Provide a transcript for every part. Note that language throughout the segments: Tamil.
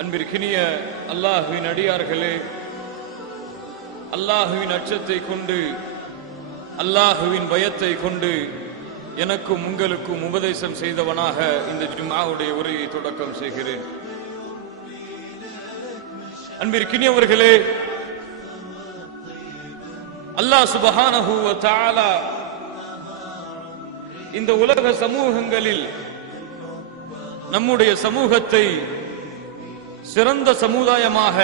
அன்பிற்கினிய அல்லாஹுவின் அடியார்களே அல்லாஹுவின் அச்சத்தை கொண்டு அல்லாஹுவின் பயத்தை கொண்டு எனக்கும் உங்களுக்கும் உபதேசம் செய்தவனாக இந்த ஜும்ஆவுடைய உரையை தொடக்கம் செய்கிறேன். அன்பிற்கினியவர்களே அல்லாஹ் சுபஹானஹு வ இந்த உலக சமூகங்களில் நம்முடைய சமூகத்தை சிறந்த சமுதாயமாக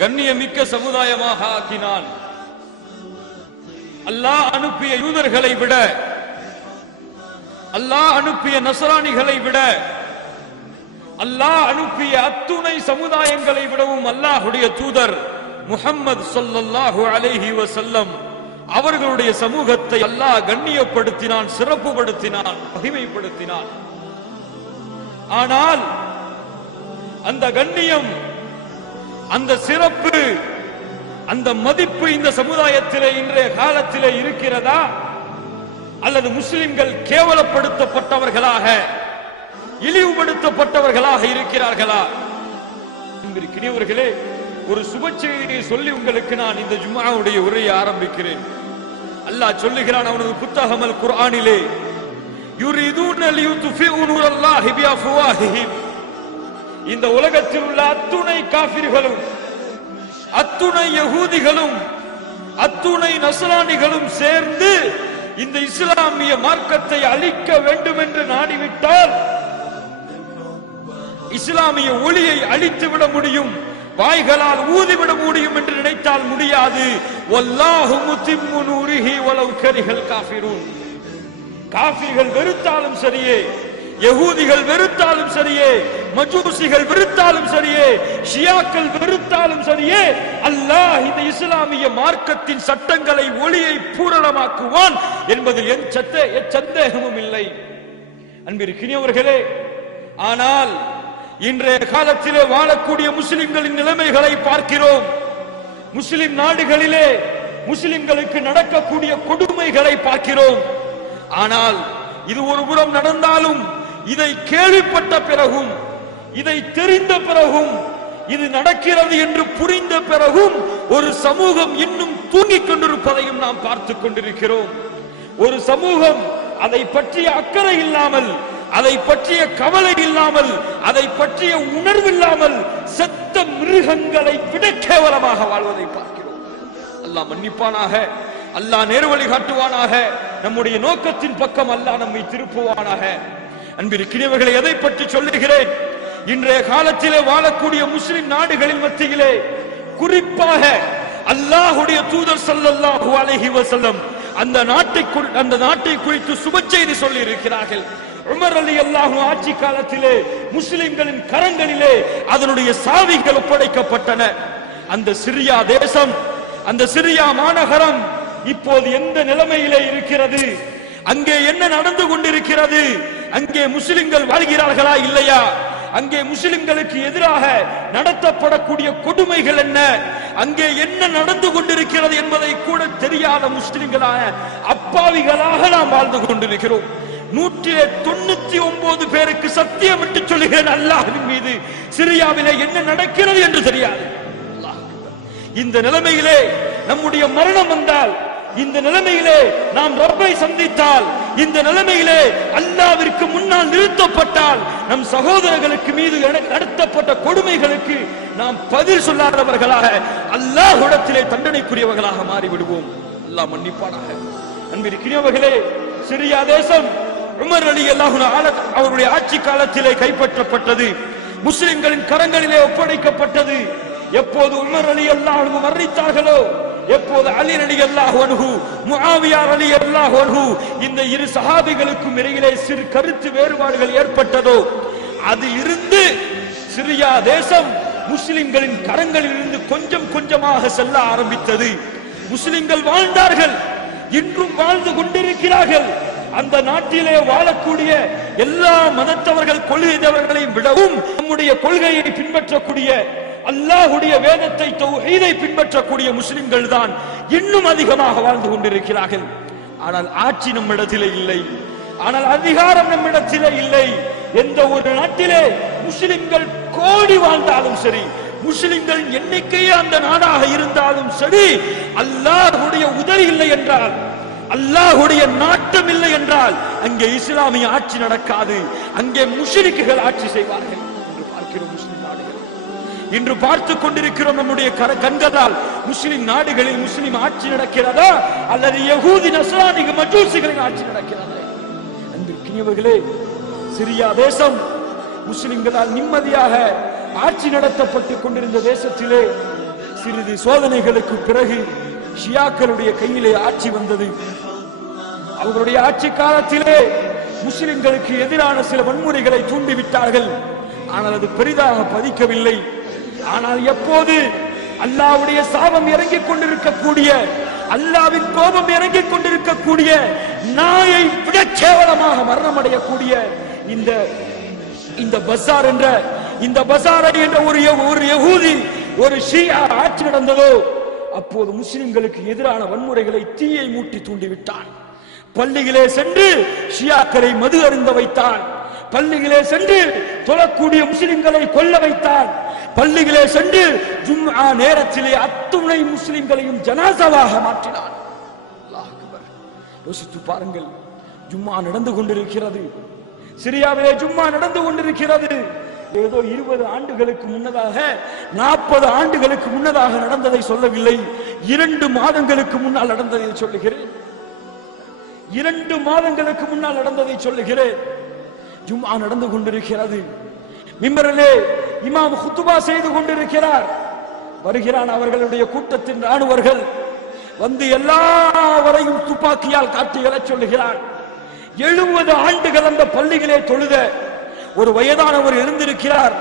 கண்ணியமிக்க சமுதாயமாக ஆக்கினான். அல்லாஹ் அனுப்பிய யூதர்களை விட அல்லாஹ் அனுப்பிய நசராணிகளை விட அல்லாஹ் அனுப்பிய அத்துணை சமுதாயங்களை விடவும் அல்லாஹுடைய தூதர் முகம்மது சொல்லல்லாஹு அலேஹி வசல்லம் அவர்களுடைய சமூகத்தை அல்லாஹ் கண்ணியப்படுத்தினான் சிறப்புப்படுத்தினான் மகிமைப்படுத்தினான். ஆனால் அந்த கண்ணியம் அந்த சிறப்பு அந்த மதிப்பு இந்த சமுதாயத்திலே இன்றைய காலத்திலே இருக்கிறதா? அல்லது முஸ்லிம்கள் கேவலப்படுத்தப்பட்டவர்களாக இழிவுபடுத்தப்பட்டவர்களாக இருக்கிறார்களா? கிணியவர்களே ஒரு சுப செய்தியை சொல்லி உங்களுக்கு நான் இந்த ஜும்மாவுடைய உரையை ஆரம்பிக்கிறேன். அல்லாஹ் சொல்லுகிறான் அவனது புத்தகமல் அல் குர்ஆனிலே யுரிதூன லியுத்ஃபிஉ நூரல்லாஹி பிஅஃவாஹிஹிம் இந்த உலகத்தில் உள்ள அத்துணை காபிர்களும் அத்துணை யகூதிகளும் அத்துணை நசுராணிகளும் சேர்ந்து இந்த இஸ்லாமிய மார்க்கத்தை அழிக்க வேண்டும் என்று நாடிவிட்டால் இஸ்லாமிய ஒளியை அழித்து விட முடியும் வாய்களால் ஊதிவிட முடியும் என்று நினைத்தால் முடியாது. வல்லாஹு காஃபிர்கள் வெறுத்தாலும் சரியே யகூதிகள் வெறுத்தாலும் சரியே மஜூசிகள் வெறுத்தாலும் சரியே ஷியாக்கள் வெறுத்தாலும் சரியே அல்லாஹ் இந்த இஸ்லாமிய மார்க்கத்தின் சட்டங்களை ஒளியை பூரணமாக்குவான் என்பதில் என் சத்த சந்தேகமும் இல்லை. அன்பிற்கினியவர்களே ஆனால் இன்றைய காலத்திலே வாழக்கூடிய முஸ்லிம்களின் நிலைமைகளை பார்க்கிறோம். முஸ்லிம் நாடுகளிலே முஸ்லிம்களுக்கு நடக்கக்கூடிய கொடுமைகளை பார்க்கிறோம். ஆனால் இது ஒரு புறம் நடந்தாலும் இதை கேள்விப்பட்ட பிறகும் இதை தெரிந்த பிறகும் இது நடக்கிறது என்று புரிந்த பிறகும் ஒரு சமூகம் இன்னும் தூங்கிக் கொண்டிருப்பதையும் நாம் பார்த்துக் கொண்டிருக்கிறோம். ஒரு சமூகம் அதை பற்றிய அக்கறை இல்லாமல் அதை பற்றிய கவலை இல்லாமல் அதை பற்றிய உணர்வு இல்லாமல் செத்த மிருகங்களை விட கேவலமாக வாழ்வதை பார்க்கிறோம். அல்லாஹ் மன்னிப்பானாக அல்லாஹ் நேர்வழி காட்டுவானாக நம்முடைய நோக்கத்தின் பக்கம் அல்லாஹ் நம்மை திருப்புவானாக. அன்பிற்கினியவர்களை எதை பற்றி சொல்லுகிறேன்? இன்றைய காலத்திலே வாழக்கூடிய முஸ்லிம் நாடுகளின் மத்தியிலே குறிப்பாக அல்லாஹுடைய தூதர் சல்லல்லாஹு அலைஹி வசல்லம் அந்த நாட்டை அந்த நாட்டை குறித்து சுப செய்தி சொல்லி இருக்கிறார்கள் உமர் அலி அல்லாஹு ஆட்சி காலத்திலே முஸ்லிம்களின் கரங்களிலே அதனுடைய சாவிகள் ஒப்படைக்கப்பட்டன. அந்த சிரியா தேசம் அந்த சிரியா மாநகரம் இப்போது எந்த நிலைமையிலே இருக்கிறது? அங்கே என்ன நடந்து கொண்டிருக்கிறது? அங்கே முஸ்லிம்கள் வாழ்கிறார்களா இல்லையா? அங்கே முஸ்லிம்களுக்கு எதிராக நடத்தப்படக்கூடிய கொடுமைகள் என்ன? அங்கே என்ன நடந்து கொண்டிருக்கிறது என்பதை கூட தெரியாத முஸ்லிம்களாக அப்பாவிகளாக நாம் வாழ்ந்து கொண்டிருக்கிறோம். நூற்றிலே தொண்ணூத்தி ஒன்பது பேருக்கு சத்தியம் விட்டு சொல்லுகிறேன். அல்லாஹின் மீது சிரியாவிலே என்ன நடக்கிறது என்று தெரியாது. இந்த நிலைமையிலே நம்முடைய மரணம் வந்தால் இந்த நிலைமையிலே நாம் ரப்பை சந்தித்தால் இந்த நிலைமையிலே அல்லாவிற்கு முன்னால் நிறுத்தப்பட்டால் நம் சகோதரர்களுக்கு மீது நடத்தப்பட்ட கொடுமைகளுக்கு நாம் பதில் சொல்லாதவர்களாக அல்லாஹ்விடத்திலே தண்டனைக்குரியவர்களாக மாறிவிடுவோம். அல்லாஹ் மன்னிப்பானாக. அன்பிற்கினியவர்களே சிரியா தேசம் உமர் அலி அல்லாஹு அவருடைய ஆட்சி காலத்திலே கைப்பற்றப்பட்டது. முஸ்லிம்களின் கரங்களிலே ஒப்படைக்கப்பட்டது. எப்போது உமர் அலி அல்லாஹு மரணித்தார்களோ எப்போது அலி அலி அல்லாஹ் அனுகு முஆவியார் அலி அல்லாஹ் அனுகு இந்த இரு சஹாபிகளுக்கும் இடையிலே சிறு கருத்து வேறுபாடுகள் ஏற்பட்டதோ அது இருந்து சிரியா தேசம் முஸ்லிம்களின் கரங்களில் இருந்து கொஞ்சம் கொஞ்சமாக செல்ல ஆரம்பித்தது. முஸ்லிம்கள் வாழ்ந்தார்கள் இன்றும் வாழ்ந்து கொண்டிருக்கிறார்கள். அந்த நாட்டிலே வாழக்கூடிய எல்லா மதத்தவர்கள் கொள்கைதவர்களை விடவும் நம்முடைய கொள்கையை பின்பற்றக்கூடிய அல்லாஹுடைய வேதத்தை தௌஹீதை பின்பற்றக்கூடிய முஸ்லிம்கள் தான் இன்னும் அதிகமாக வாழ்ந்து கொண்டிருக்கிறார்கள். ஆனால் ஆட்சி நம்மிடத்திலே இல்லை. ஆனால் அதிகாரம் நம்மிடத்திலே இல்லை. எந்த ஒரு நாட்டிலே முஸ்லிம்கள் கோடி வாழ்ந்தாலும் சரி முஸ்லிம்கள் எண்ணிக்கையே அந்த நாடாக இருந்தாலும் சரி அல்லாஹுடைய உதவி இல்லை என்றால் அல்லாஹ்வுடைய நாட்டம் இல்லை என்றால் அங்கே இஸ்லாமிய ஆட்சி நடக்காது. அங்கே முஷிரிக்குகள் ஆட்சி செய்வார்கள் என்று பார்க்கிறோம் முஸ்லிம் இன்று பார்த்து கொண்டிருக்கிறோம் நம்முடைய கர- கண்களால் முஸ்லிம் நாடுகளில் முஸ்லிம் ஆட்சி நடக்கிறதா? அல்லது யகூதி நஸ்ரானிக மஜூசிகளின் ஆட்சி நடக்கிறதா? அன்பிற்கினியவர்களே சிரியா தேசம் முஸ்லிம்களால் நிம்மதியாக ஆட்சி நடத்தப்பட்டுக் கொண்டிருந்த தேசத்திலே சிறிது சோதனைகளுக்கு பிறகு ஷியாக்களுடைய கையிலே ஆட்சி வந்தது. அவர்களுடைய ஆட்சி காலத்திலே முஸ்லிம்களுக்கு எதிரான சில வன்முறைகளை தூண்டிவிட்டார்கள். ஆனால் அது பெரிதாக பதிக்கவில்லை ஆனால் எப்போது அல்லாவுடைய சாபம் இறங்கிக் கொண்டிருக்கக்கூடிய அல்லாவின் கோபம் இறங்கிக் கொண்டிருக்கக்கூடிய நாயை விட கேவலமாக மரணமடையக்கூடிய இந்த இந்த பசார் என்ற இந்த பசார் என்ற ஒரு ஒரு யகூதி ஒரு ஷியா ஆட்சி நடந்ததோ அப்போது முஸ்லிம்களுக்கு எதிரான வன்முறைகளை தீயை மூட்டி தூண்டிவிட்டான். பள்ளிகளே சென்று ஷியாக்களை மது அருந்த வைத்தான். பள்ளியிலே சென்று தொழக்கூடிய முஸ்லிம்களை கொல்ல வைத்தான். பள்ளிகளே சென்று ஜும்ஆ நேரத்திலே அத்துணை முஸ்லிம்களையும் ஜனாசாவாக மாற்றினான். யோசித்து பாருங்கள் ஜும்மா நடந்து கொண்டிருக்கிறது. சிரியாவிலே ஜும்மா நடந்து கொண்டிருக்கிறது. ஏதோ இருபது ஆண்டுகளுக்கு முன்னதாக நாற்பது ஆண்டுகளுக்கு முன்னதாக நடந்ததை சொல்லவில்லை. இரண்டு மாதங்களுக்கு முன்னால் நடந்ததை சொல்லுகிறேன். இரண்டு மாதங்களுக்கு முன்னால் நடந்ததை சொல்லுகிறேன். ஜும்மா நடந்து கொண்டிருக்கிறது. மிம்பரிலே இமாம் குத்துபா செய்து கொண்டிருக்கிறார். வருகிறான் அவர்களுடைய கூட்டத்தின் ராணுவர்கள் வந்து எல்லாவரையும் துப்பாக்கியால் காட்டி எழச் சொல்லுகிறான். எழுபது ஆண்டுகள் அந்த பள்ளிகளே தொழுத ஒரு வயதானவர் இருந்திருக்கிறார்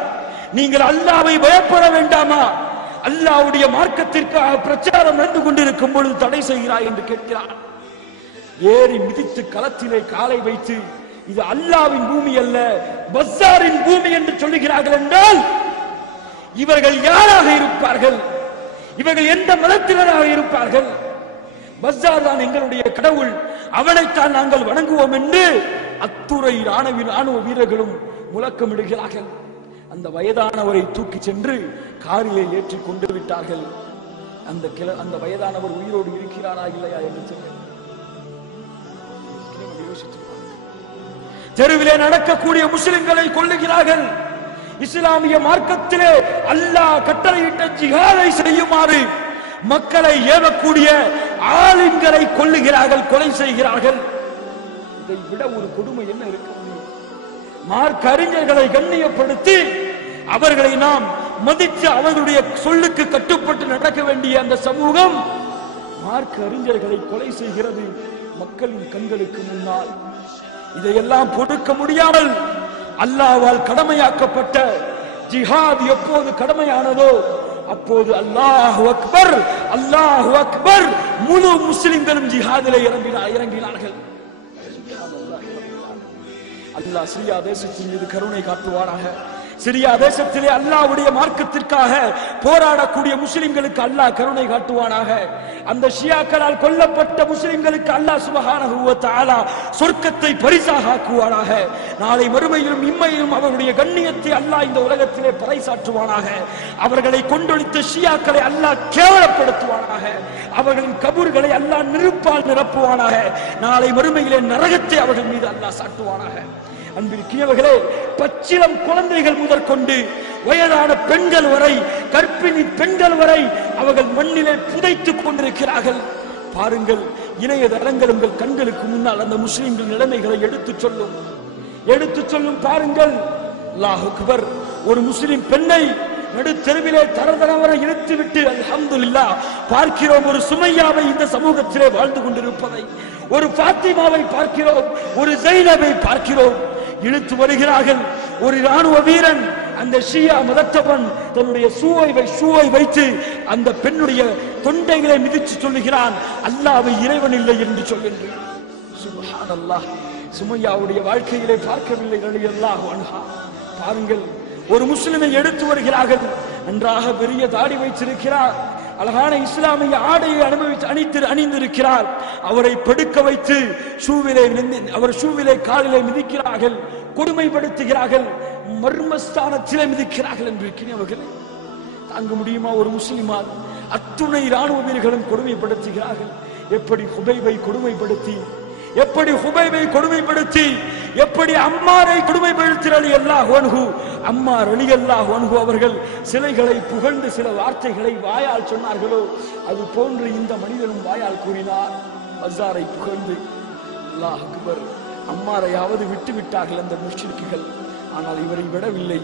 நீங்கள் அல்லாவை பயப்பட வேண்டாமா? அல்லாவுடைய மார்க்கத்திற்காக பிரச்சாரம் நடந்து கொண்டிருக்கும் பொழுது தடை செய்கிறாய் என்று கேட்கிறார் ஏறி மிதித்து களத்திலே காலை வைத்து இது அல்லாவின் பூமி அல்ல பஸ்ஸாரின் பூமி என்று சொல்லுகிறார்கள் என்றால் இவர்கள் யாராக இருப்பார்கள்? இவர்கள் எந்த மதத்தினராக இருப்பார்கள்? பஸ்ஸார் தான் எங்களுடைய கடவுள். அவனைத்தான் நாங்கள் வணங்குவோம் என்று அத்துறை ராணுவ ராணுவ வீரர்களும் முழக்கமிடுகிறார்கள். அந்த வயதானவரை தூக்கி சென்று காரியை ஏற்றி கொண்டு விட்டார்கள். அந்த கிள அந்த வயதானவர் உயிரோடு இருக்கிறாரா இல்லையா என்று சொல்லி தெருவிலே நடக்கக்கூடிய முஸ்லிம்களை கொள்ளுகிறார்கள் இஸ்லாமிய மார்க்கத்திலே அல்லாஹ் கட்டளையிட்ட ஜிஹாதை செய்யுமாறு மக்களை ஏவக்கூடிய ஆளுங்களை கொள்ளுகிறார்கள் கொலை செய்கிறார்கள். இதை விட ஒரு கொடுமை என்ன இருக்க? முடியும் மார்க்க அறிஞர்களை கண்ணியப்படுத்தி அவர்களை நாம் மதித்து அவர்களுடைய சொல்லுக்கு கட்டுப்பட்டு நடக்க வேண்டிய அந்த சமூகம் மார்க்க அறிஞர்களை கொலை செய்கிறது மக்களின் கண்களுக்கு முன்னால். இதையெல்லாம் பொறுக்க முடியாமல் அல்லாவால் கடமையாக்கப்பட்ட ஜிஹாத் எப்போது கடமையானதோ அப்போது அல்லாஹு அக்பர் அல்லாஹு அக்பர் முழு முஸ்லிம்களும் ஜிஹாதில இறங்கினார் இறங்கினார்கள். அல்லாஹ் சிரியா தேசத்தின் மீது கருணை காட்டுவாராக சிரியா தேசத்திலே அல்லாஹ்வுடைய மார்க்கத்திற்காக போராடக்கூடிய முஸ்லிம்களுக்கு அல்லாஹ் கருணை காட்டுவானாக. அந்த ஷியாக்களால் கொல்லப்பட்ட முஸ்லிம்களுக்கு அல்லாஹ் சுபஹானஹு வ சொர்க்கத்தை பரிசாக ஆக்குவானாக நாளை மறுமையிலும் இம்மையிலும் அவருடைய கண்ணியத்தை அல்லாஹ் இந்த உலகத்திலே பறைசாற்றுவானாக. அவர்களை கொண்டொழித்த ஷியாக்களை அல்லாஹ் கேவலப்படுத்துவானாக. அவர்களின் கபூர்களை அல்லாஹ் நெருப்பால் நிரப்புவானாக. நாளை மறுமையிலே நரகத்தை அவர்கள் மீது அல்லாஹ் சாட்டுவானாக. அன்பிற்கியவர்களே பச்சிலம் குழந்தைகள் முதற்கொண்டு வயதான பெண்கள் வரை கற்பிணி பெண்கள் வரை அவர்கள் மண்ணிலே புதைத்துக் கொண்டிருக்கிறார்கள். பாருங்கள் இணையதளங்கள் உங்கள் கண்களுக்கு முன்னால் அந்த முஸ்லிம்கள் நிலைமைகளை எடுத்துச் சொல்லும். எடுத்துச் சொல்லும் பாருங்கள். அல்லாஹ் அக்பர் ஒரு முஸ்லிம் பெண்ணை நடுத்தெருவிலே தரதரவரை இழுத்து விட்டு அல்ஹம்துலில்லாஹ் பார்க்கிறோம் ஒரு சுமையாவை இந்த சமூகத்திலே வாழ்ந்து கொண்டிருப்பதை. ஒரு பாத்திமாவை பார்க்கிறோம் ஒரு ஜைனபை பார்க்கிறோம். இழுத்து வருகிறார்கள். ஒரு ராணுவ வீரன் அந்த ஷியா மதத்தவன் தன்னுடைய சூவை வை வைத்து அந்த பெண்ணுடைய தொண்டைகளை மிதித்து சொல்லுகிறான் அல்லாவை இறைவன் இல்லை என்று சொல்லுங்கள். அல்லாஹ் சுமையாவுடைய வாழ்க்கையிலே பார்க்கவில்லை ரலியல்லாஹு அன்ஹா. பாருங்கள் ஒரு முஸ்லிமை எடுத்து வருகிறார்கள் நன்றாக பெரிய தாடி வைத்திருக்கிறார் அழகான இஸ்லாமிய ஆடையை அனுபவித்து அணித்து அணிந்திருக்கிறார். அவரை படுக்க வைத்து ஷூவிலே அவர் ஷூவிலே காலிலே மிதிக்கிறார்கள் கொடுமைப்படுத்துகிறார்கள் மர்மஸ்தானத்திலே மிதிக்கிறார்கள் என்று இருக்கிறவர்களே தாங்க முடியுமா ஒரு முஸ்லிமால்? அத்துணை இராணுவ வீரர்களும் கொடுமைப்படுத்துகிறார்கள். எப்படி ஹுபைபை கொடுமைப்படுத்தி எப்படி ஹுபைபை கொடுமைப்படுத்தி எப்படி அம்மாரை கொடுமைப்படுத்தினர் அல்லாஹ் ஒன்ஹு அம்மா ரலி அல்லாஹ் ஒன்ஹு அவர்கள். சிலைகளை புகழ்ந்து சில வார்த்தைகளை வாயால் சொன்னார்களோ அது போன்று இந்த மனிதனும் வாயால் கூறினார். அசாரை புகழ்ந்து அல்லாஹ் அக்பர். அம்மாரையாவது விட்டு விட்டார்கள் அந்த முஷ்டிக்குகள் ஆனால் இவரை விடவில்லை.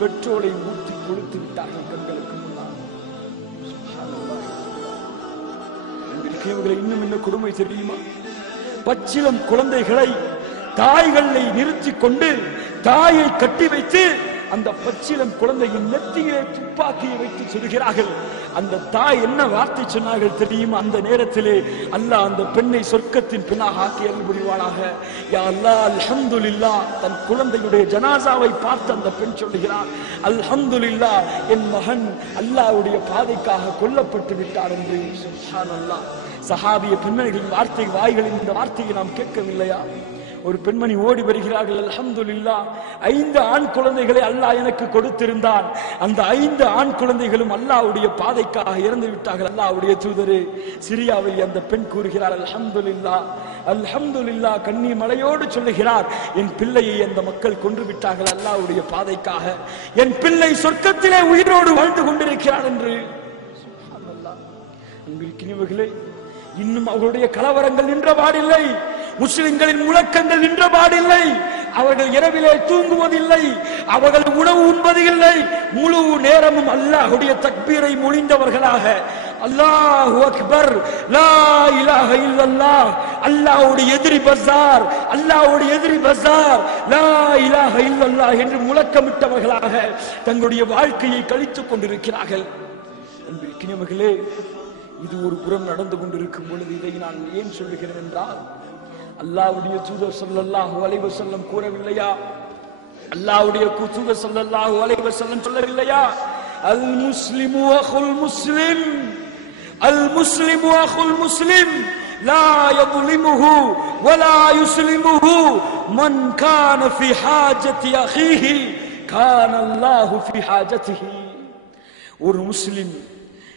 பெட்ரோலை ஊற்றி கொடுத்து விட்டார்கள் கண்களுக்கு முன்னால். இவர்களை இன்னும் இன்னும் கொடுமை தெரியுமா? பச்சிலம் குழந்தைகளை தாய்களை நிறுத்திக் கொண்டு தாயை கட்டி வைத்து அந்த பச்சிலம் குழந்தையின் நெத்தியிலே துப்பாக்கியை வைத்து சொல்கிறார்கள். அந்த தாய் என்ன வார்த்தை சொன்னார்கள் தெரியுமா? அந்த நேரத்திலே அல்லாஹ் அந்த பெண்ணை சொர்க்கத்தின் பெண்ணாக ஆக்கி அருள் புரிவானாக. யா அல்லாஹ் அல்ஹம்துலில்லாஹ் தன் குழந்தையுடைய ஜனாசாவை பார்த்து அந்த பெண் சொல்லுகிறார் அல்ஹந்துலில்லா என் மகன் அல்லாஹ்வுடைய பாதைக்காக கொல்லப்பட்டு விட்டார் என்று. சுப்ஹானல்லாஹ். சஹாபிய பெண்மணிகளின் வார்த்தை வாய்களின் இந்த வார்த்தையை நாம் கேட்கவில்லையா? ஒரு பெண்மணி ஓடி வருகிறார்கள் அல்ஹம்துலில்லாஹ் ஐந்து ஆண் குழந்தைகளை அல்லாஹ் எனக்கு கொடுத்திருந்தான். அந்த ஐந்து ஆண் குழந்தைகளும் அல்லாஹ்வுடைய பாதைக்காக இறந்து விட்டார்கள் அல்லாஹ்வுடைய தூதரு. சிரியாவில் அந்த பெண் கூறுகிறார் அல்ஹம்துலில்லாஹ் இல்லா கண்ணி மலையோடு சொல்லுகிறார் என் பிள்ளையை அந்த மக்கள் கொன்று விட்டார்கள் அல்லாஹ்வுடைய பாதைக்காக. என் பிள்ளை சொர்க்கத்திலே உயிரோடு வாழ்ந்து கொண்டிருக்கிறார் என்று. உங்களுக்கு அன்பிற்கினியவர்களே இன்னும் அவர்களுடைய கலவரங்கள் நின்றபாடில்லை முஸ்லிம்களின் முழக்கங்கள் நின்றபாடில்லை. அவர்கள் இரவிலே தூங்குவதில்லை. அவர்கள் உணவு உண்பது இல்லை முழு நேரமும் அல்லாஹுடைய தக்பீரை மொழிந்தவர்களாக. அல்லாஹு அக்பர். லா இலாஹ இல்லல்லாஹ். அல்லாஹ்வுடைய எதிரி பஸார் அல்லாஹ்வுடைய எதிரி பஸார் லா இலாஹ இல்லல்லாஹ் என்று முழக்கமிட்டவர்களாக தங்களுடைய வாழ்க்கையை கழித்துக் கொண்டிருக்கிறார்கள். அன்பிற்கினியவர்களே இது ஒரு புறம் நடந்து கொண்டிருக்கும் பொழுது இதை நான் ஏன் சொல்லுகிறேன் என்றால் அல்லாஹ்வுடைய தூதர் ஸல்லல்லாஹு அலைஹி வஸல்லம் கூறவில்லையா அல்லாஹ்வுடைய கு- தூதர் ஸல்லல்லாஹு அலைஹி வஸல்லம் சொல்லவில்லையா அல் முஸ்லிமு அஹுல் முஸ்லிம் அல் முஸ்லிமு அஹுல் முஸ்லிம் لا يظلمه ولا يسلمه من كان في حاجة أخيه كان الله في حاجته ஒரு முஸ்லிம்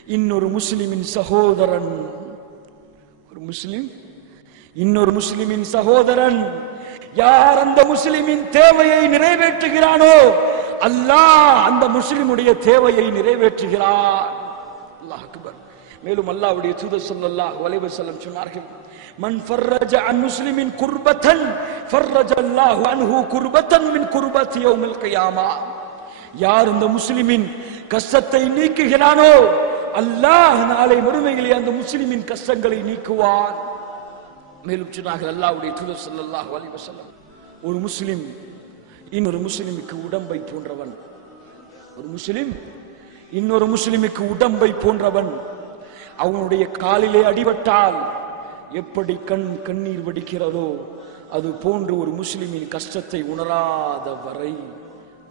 இன்னொரு முஸ்லிமின் சகோதரன் ஒரு முஸ்லிம் இன்னொரு முஸ்லிமின் சகோதரன் யார் அந்த முஸ்லிமின் தேவையை நிறைவேற்றுகிறானோ அல்லாஹ் அந்த முஸ்லிமுடைய தேவையை நிறைவேற்றுகிறார் அல்லாஹ் அக்பர். மேலும் அல்லாஹ்வுடைய தூதர் ஸல்லல்லாஹு அலைஹி வஸல்லம் சொன்னார்கள் மன் ஃபர்ரஜ அன் முஸ்லிமின் குர்பத்தன் ஃபர்ரஜ அல்லாஹு அன்ஹு குர்பத்தன் மின் குர்பத் யௌமில் கியாமா. யார் இந்த முஸ்லிமின் கஷ்டத்தை நீக்குகிறானோ அல்லாஹ் நாளை மறுமையிலே அந்த முஸ்லிமின் கஷ்டங்களை நீக்குவான். மேலும் சொன்னார்கள் அல்லாவுடைய தூதர் ஸல்லல்லாஹு அலைஹி வஸல்லம் ஒரு முஸ்லிம் இன்னொரு முஸ்லிமுக்கு உடம்பை போன்றவன் ஒரு முஸ்லிம் இன்னொரு முஸ்லிமுக்கு உடம்பை போன்றவன் அவனுடைய காலிலே அடிபட்டால் எப்படி கண் கண்ணீர் வடிக்கிறதோ அது போன்று ஒரு முஸ்லிமின் கஷ்டத்தை உணராத வரை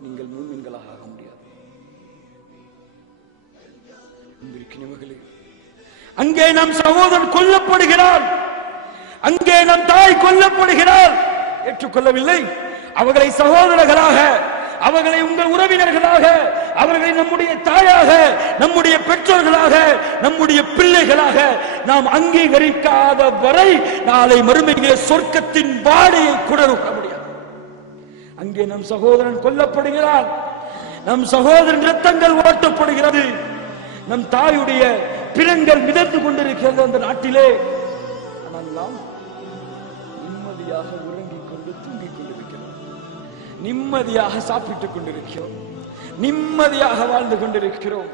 நீங்கள் மூமின்களாக ஆக முடியாது. அங்கே நம் சகோதரன் கொல்லப்படுகிறான். அங்கே நம் தாய் கொல்லப்படுகிறார் ஏற்றுக்கொள்ளவில்லை. அவர்களை சகோதரர்களாக அவர்களை உங்கள் உறவினர்களாக அவர்களை நம்முடைய தாயாக நம்முடைய பெற்றோர்களாக நம்முடைய பிள்ளைகளாக நாம் அங்கீகரிக்காத வரை நாளை மறுமையிலே சொர்க்கத்தின் வாடையை குடருக்க முடியாது. அங்கே நம் சகோதரன் கொல்லப்படுகிறார் நம் சகோதரன் ரத்தங்கள் ஓட்டப்படுகிறது. நம் தாயுடைய பிணங்கள் மிதந்து கொண்டிருக்கிறது அந்த நாட்டிலே. ஆனால் நாம் நிம்மதியாக சாப்பிட்டுக் கொண்டிருக்கிறோம். நிம்மதியாக வாழ்ந்து கொண்டிருக்கிறோம்.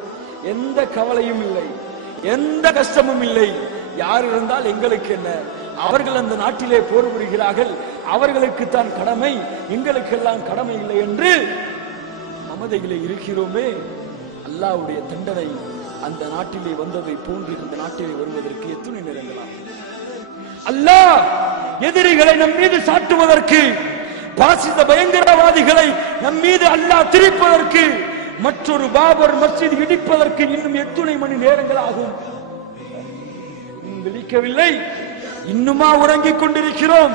எந்த கவலையும் இல்லை. எந்த கஷ்டமும் இல்லை. யார் இருந்தால் எங்களுக்கு என்ன? அவர்கள் அந்த நாட்டிலே போர் புரிகிறார்கள் அவர்களுக்கு தான் கடமை. எங்களுக்கெல்லாம் கடமை இல்லை என்று மமதையிலே இருக்கிறோமே. அல்லாஹ்வுடைய தண்டனை அந்த நாட்டிலே வந்ததை போன்று இந்த நாட்டிலே வருவதற்கு எத்துணை நேரங்களாம் அல்லாஹ் எதிரிகளை நம் மீது சாட்டுவதற்கு பாசித பயங்கரவாதிகளை நம் மீது அல்லாஹ் திரிப்பதற்கு மற்றொரு பாபர் மஸ்ஜித் இடிப்பதற்கு இன்னும் எத்துணை மணி நேரங்கள் ஆகும். விழிக்கவில்லை. இன்னுமா உறங்கிக் கொண்டிருக்கிறோம்.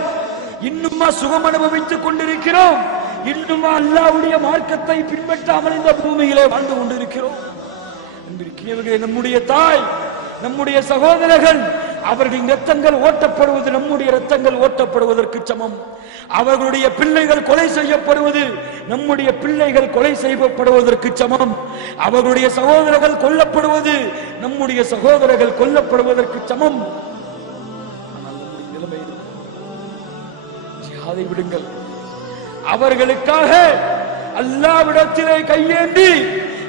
இன்னுமா சுகம் அனுபவித்துக் கொண்டிருக்கிறோம். இன்னுமா அல்லாவுடைய மார்க்கத்தை பின்பற்றாமல் இந்த பூமியிலே வாழ்ந்து கொண்டிருக்கிறோம். நம்முடைய தாய் நம்முடைய சகோதரர்கள் அவர்களின் ரத்தங்கள் ஓட்டப்படுவது நம்முடைய ரத்தங்கள் ஓட்டப்படுவதற்கு சமம். அவர்களுடைய பிள்ளைகள் கொலை செய்யப்படுவது நம்முடைய பிள்ளைகள் கொலை செய்யப்படுவதற்கு சமம். அவர்களுடைய சகோதரர்கள் கொல்லப்படுவது நம்முடைய சகோதரர்கள் கொல்லப்படுவதற்கு சமம். அதை விடுங்கள். அவர்களுக்காக அல்லாவிடத்திலே கையேந்தி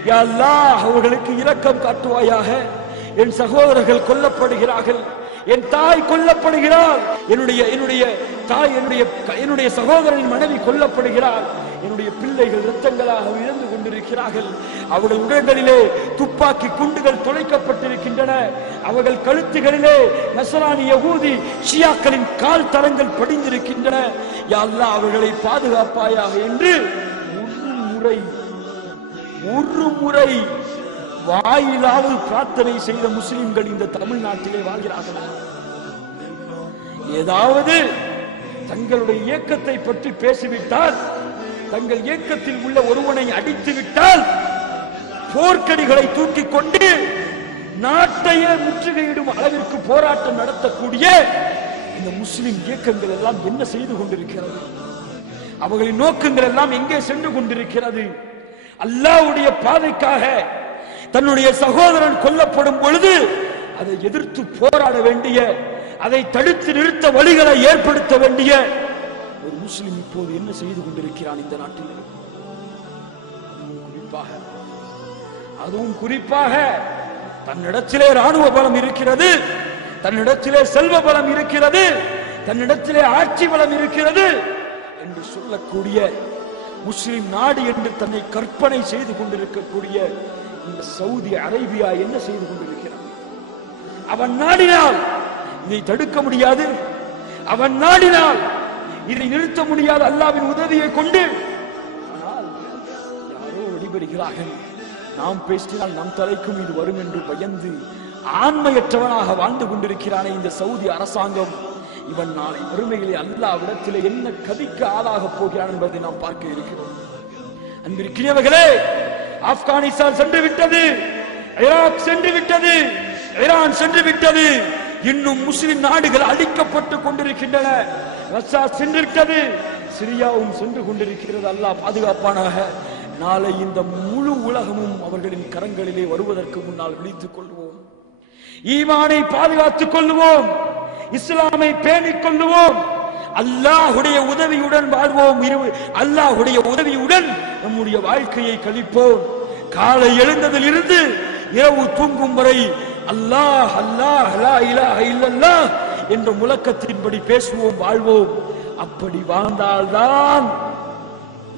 யா அல்லாஹ் அவர்களுக்கு இரக்கம் காட்டுவாயாக. என் சகோதரர்கள் கொல்லப்படுகிறார்கள். என் தாய் கொல்லப்படுகிறார் என்னுடைய என்னுடைய தாய் என்னுடைய என்னுடைய சகோதரன் மனைவி கொல்லப்படுகிறார் என்னுடைய பிள்ளைகள் இரத்தங்களாக இழந்து கொண்டிருக்கிறார்கள். அவர்கள் உடல்களிலே துப்பாக்கி குண்டுகள் துளைக்கப்பட்டிருக்கின்றன. அவர்கள் கழுத்துகளிலே நசரானி யகூதி ஷியாக்களின் கால் தரங்கள் படிந்திருக்கின்றன. யா அவர்களை பாதுகாப்பாயாக என்று ஒரு முறை ஒரு முறை வாயிலாவது பிரார்த்தனை செய்த முஸ்லிம்கள் இந்த தமிழ்நாட்டிலே வாழ்கிறார்கள்? ஏதாவது தங்களுடைய இயக்கத்தை பற்றி பேசிவிட்டால் தங்கள் இயக்கத்தில் உள்ள ஒருவனை அடித்து விட்டால் போர்க்கடிகளை தூக்கிக் கொண்டு நாட்டையே முற்றுகையிடும் அளவிற்கு போராட்டம் நடத்தக்கூடிய இந்த முஸ்லிம் இயக்கங்கள் எல்லாம் என்ன செய்து கொண்டிருக்கிறது? அவர்களின் நோக்கங்கள் எல்லாம் எங்கே சென்று கொண்டிருக்கிறது? அல்லாவுடைய பாதைக்காக தன்னுடைய சகோதரன் கொல்லப்படும் பொழுது அதை எதிர்த்து போராட வேண்டிய அதை தடுத்து நிறுத்த வழிகளை ஏற்படுத்த வேண்டிய ஒரு முஸ்லிம் இப்போது என்ன செய்து கொண்டிருக்கிறான் இந்த நாட்டில்? குறிப்பாக அதுவும் குறிப்பாக தன்னிடத்திலே ராணுவ பலம் இருக்கிறது தன்னிடத்திலே செல்வ பலம் இருக்கிறது தன்னிடத்திலே ஆட்சி பலம் இருக்கிறது என்று சொல்லக்கூடிய முஸ்லிம் நாடு என்று தன்னை கற்பனை செய்து கொண்டிருக்கக்கூடிய இந்த சவுதி அரேபியா என்ன செய்து கொண்டிருக்கிறான்? அவன் நாடினால் இதை தடுக்க முடியாது. அவன் நாடினால் இதை நிறுத்த முடியாது அல்லாவின் உதவியை கொண்டு ஆனால் யாரோ வெளிப்படுகிறார்கள். நாம் பேசினால் நம் தலைக்கும் இது வரும் என்று பயந்து ஆண்மையற்றவனாக வாழ்ந்து கொண்டிருக்கிறானே இந்த சவுதி அரசாங்கம். இவன் நாளை வறுமையிலே அல்லாவிடத்திலே என்ன கதிக்கு ஆளாகப் போகிறான் என்பதை நாம் பார்க்க இருக்கிறோம். அன்பிற்கினியவர்களே ஆப்கானிஸ்தான் சென்று விட்டது. ஈராக் சென்று விட்டது. ஈரான் சென்று விட்டது. இன்னும் முஸ்லிம் நாடுகள் அழிக்கப்பட்டு கொண்டிருக்கின்றன. ரஷ்யா சென்று விட்டது. சிரியாவும் சென்று கொண்டிருக்கிறது. அல்லாஹ் பாதுகாப்பானாக. நாளை இந்த முழு உலகமும் அவர்களின் கரங்களிலே வருவதற்கு முன்னால் விழித்துக் கொள்வோம். ஈமானை பாதுகாத்துக் கொள்வோம். இஸ்லாமை பேணிக் கொள்வோம். அல்லாஹுடைய உதவியுடன் வாழ்வோம் இரவு அல்லாஹுடைய உதவியுடன் நம்முடைய வாழ்க்கையை கழிப்போம். காலை எழுந்ததில் இருந்து இரவு தூங்கும் வரை அல்லாஹ் அல்லாஹ் லா இலாஹ இல்லல்லாஹ் என்ற முழக்கத்தின்படி பேசுவோம் வாழ்வோம். அப்படி வாழ்ந்தால்தான்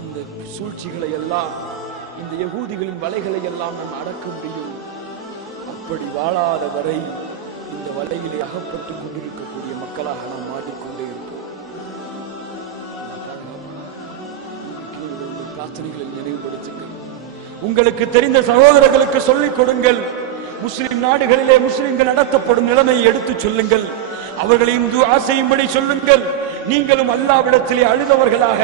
இந்த சூழ்ச்சிகளை எல்லாம் இந்த யகூதிகளின் வலைகளை எல்லாம் நாம் அடக்க முடியும். அப்படி வாழாத வரை இந்த வலையிலே அகப்பட்டு கொண்டிருக்கக்கூடிய மக்களாக நாம் மாட்டிக்கொண்டே பிரார்த்தனைகளை நினைவுபடுத்துங்கள் உங்களுக்கு தெரிந்த சகோதரர்களுக்கு சொல்லிக் கொடுங்கள். முஸ்லிம் நாடுகளிலே முஸ்லிம்கள் நடத்தப்படும் நிலைமையை எடுத்துச் சொல்லுங்கள். அவர்களையும் துஆ செய்யும்படி சொல்லுங்கள். நீங்களும் அல்லாவிடத்திலே அழுதவர்களாக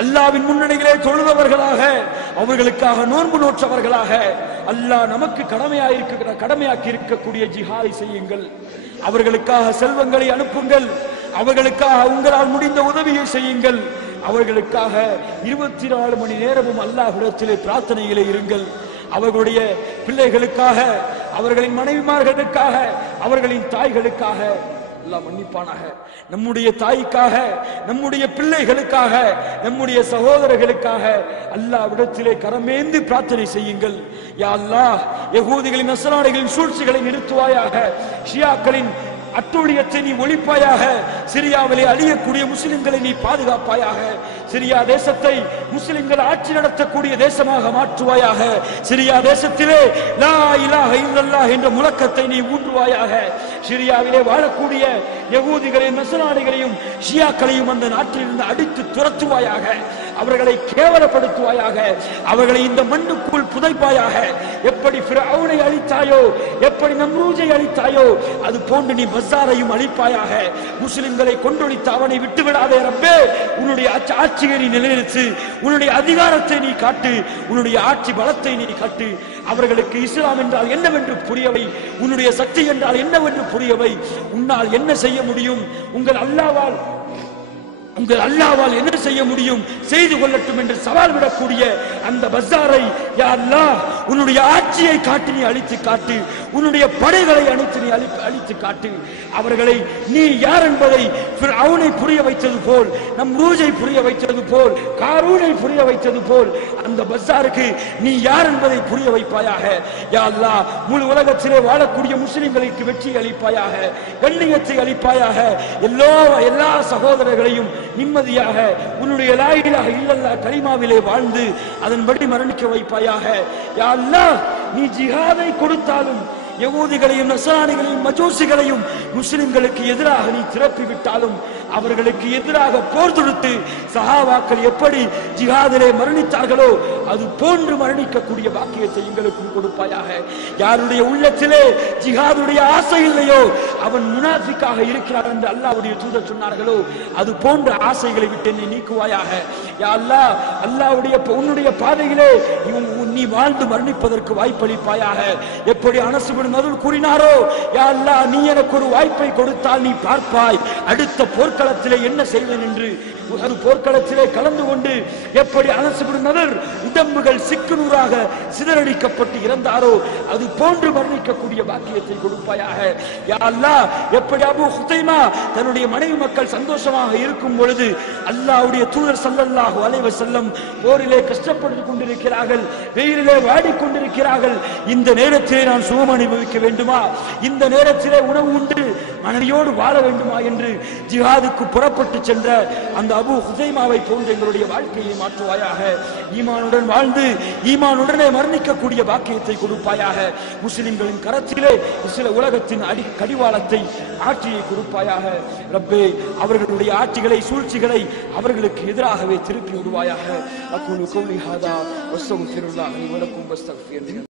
அல்லாவின் முன்னணிகளே தொழுதவர்களாக அவர்களுக்காக நோன்பு நோற்றவர்களாக அல்லாஹ் நமக்கு கடமையாயிருக்க கடமையாக்கி இருக்கக்கூடிய ஜிஹாதை செய்யுங்கள். அவர்களுக்காக செல்வங்களை அனுப்புங்கள். அவர்களுக்காக உங்களால் முடிந்த உதவியை செய்யுங்கள். அவர்களுக்காக இருபத்தி நாலு மணி நேரமும் அல்லாஹிடத்திலே பிரார்த்தனையிலே இருங்கள். அவர்களுடைய பிள்ளைகளுக்காக அவர்களின் மனைவிமார்களுக்காக அவர்களின் தாய்களுக்காக. அல்லாஹ் மன்னிப்பானாக. நம்முடைய தாய்க்காக நம்முடைய பிள்ளைகளுக்காக நம்முடைய சகோதரர்களுக்காக அல்லாஹ்விடத்திலே கரமேந்து பிரார்த்தனை செய்யுங்கள். யா அல்லாஹ் யகூதிகளின் நசராணிகளின் சூழ்ச்சிகளை நிறுத்துவாயாக. ஷியாக்களின் அட்டுழியத்தை நீ ஒழிப்பாயாக சிரியாவிலே அழியக்கூடிய முஸ்லிம்களை நீ பாதுகாப்பாயாக சிரியா தேசத்தை முஸ்லிம்கள் ஆட்சி நடத்தக்கூடிய தேசமாக மாற்றுவாயாக சிரியா தேசத்திலே லா இலாஹ இல்லல்லாஹ் என்ற முழக்கத்தை நீ ஊன்றுவாயாக. சிரியாவிலே வாழக்கூடிய யகூதிகளையும் நசராணிகளையும் ஷியாக்களையும் அந்த நாட்டிலிருந்து அடித்து துரத்துவாயாக. அவர்களை கேவலப்படுத்துவாயாக அவர்களை இந்த மண்ணுக்குள் புதைப்பாயாக. எப்படி ஃபிரௌனை அழித்தாயோ எப்படி நம்ரூஜை அழித்தாயோ அது போன்று நீ மசாரையும் அழிப்பாயாக. முஸ்லிம்களை கொண்டொழித்த அவனை விட்டு விடாதே ரப்பே. உன்னுடைய ஆட்சியை நீ நிலைநிறுத்து. உன்னுடைய அதிகாரத்தை நீ காட்டு. உன்னுடைய ஆட்சி பலத்தை நீ காட்டு. அவர்களுக்கு இஸ்லாம் என்றால் என்னவென்று புரியவை? உன்னுடைய சக்தி என்றால் என்னவென்று புரியவை? உன்னால் என்ன செய்ய முடியும்? உங்கள் அல்லாவால் உங்கள் அல்லாவால் என்ன செய்ய முடியும்? செய்து கொள்ளட்டும் என்று சவால் விடக்கூடிய அந்த பஸ்ஸாரை யா உன்னுடைய ஆட்சியை காட்டி நீ அழித்து காட்டு. உன்னுடைய படைகளை அழித்து நீ அழி அழித்து காட்டு. அவர்களை நீ யார் என்பதை அவனை புரிய வைத்தது போல் நம் ரூஜை புரிய வைத்தது போல் காரூனை புரிய வைத்தது போல் அந்த பஸ்ஸாருக்கு நீ யார் என்பதை புரிய வைப்பாயாக. யா முழு உலகத்திலே வாழக்கூடிய முஸ்லிம்களுக்கு வெற்றி அளிப்பாயாக கண்ணியத்தை அளிப்பாயாக எல்லா எல்லா சகோதரர்களையும் நிம்மதியாக உன்னுடைய லாயிலாக இல்லல்லா கரிமாவிலே வாழ்ந்து அதன்படி மரணிக்க வைப்பாயாக. யா அல்லாஹ் நீ ஜிஹாதை கொடுத்தாலும் யகூதிகளையும் நசராணிகளையும் மஜூசிகளையும் முஸ்லிம்களுக்கு எதிராக நீ திரப்பி விட்டாலும் அவர்களுக்கு எதிராக போர் தொடுத்து சஹாவாக்கள் எப்படி ஜிஹாதிலே மரணித்தார்களோ அது போன்று மரணிக்கக்கூடிய பாக்கியத்தை எங்களுக்கும் கொடுப்பாயாக. யாருடைய உள்ளத்திலே ஜிஹாதுடைய ஆசை இல்லையோ அவன் முனாஃபிக்காக இருக்கிறார் என்று அல்லாவுடைய தூதர் சொன்னார்களோ அது போன்ற ஆசைகளை விட்டு என்னை நீக்குவாயாக. யா அல்லாஹ் அல்லாஹ்வுடைய உன்னுடைய பாதையிலே நீ- நீ வாழ்ந்து மரணிப்பதற்கு வாய்ப்பளிப்பாயாக. எப்படி அனசுபின் மதுள் கூறினாரோ யா அல்லாஹ் நீ எனக்கு ஒரு வாய்ப்பை கொடுத்தால் நீ பார்ப்பாய். அடுத்த போர்க்களத்திலே என்ன செய்வேன் என்று ஒரு போர்க்களத்திலே கலந்து கொண்டு எப்படி அனசுபின் உடம்புகள் சிக்குநூறாக சிதறடிக்கப்பட்டு இறந்தாரோ அது போன்று மரணிக்கக்கூடிய பாக்கியத்தை கொடுப்பாயாக. யா அல்லாஹ் எப்படி அபு ஹுதைமா தன்னுடைய மனைவி மக்கள் சந்தோஷமாக இருக்கும் பொழுது அல்லாஹ்வுடைய தூதர் சல்லல்லாஹு அலைஹி வஸல்லம் போரிலே கஷ்டப்பட்டு கொண்டிருக்கிறார்கள் வெயிலிலே வாடிக்கொண்டிருக்கிறார்கள் இந்த நேரத்திலே நான் சுகம் அனுபவிக்க வேண்டுமா? இந்த நேரத்திலே உணவு உண்டு மனைவியோடு வாழ வேண்டுமா என்று ஜிஹாதுக்கு புறப்பட்டு சென்ற அந்த அபு ஹுசைமாவை போன்று எங்களுடைய வாழ்க்கையை மாற்றுவாயாக. ஈமானுடன் வாழ்ந்து ஈமானுடனே மரணிக்கக்கூடிய பாக்கியத்தை கொடுப்பாயாக. முஸ்லிம்களின் கரத்திலே சில உலகத்தின் அடி கடிவாளத்தை ஆட்சியை கொடுப்பாயாக. ரப்பே அவர்களுடைய ஆட்சிகளை சூழ்ச்சிகளை அவர்களுக்கு எதிராகவே திருப்பி விடுவாயாக. அக்குழு கௌலி ஹாதா திருவிழா வலக்கும் வஸ்தக்ஃபிர்.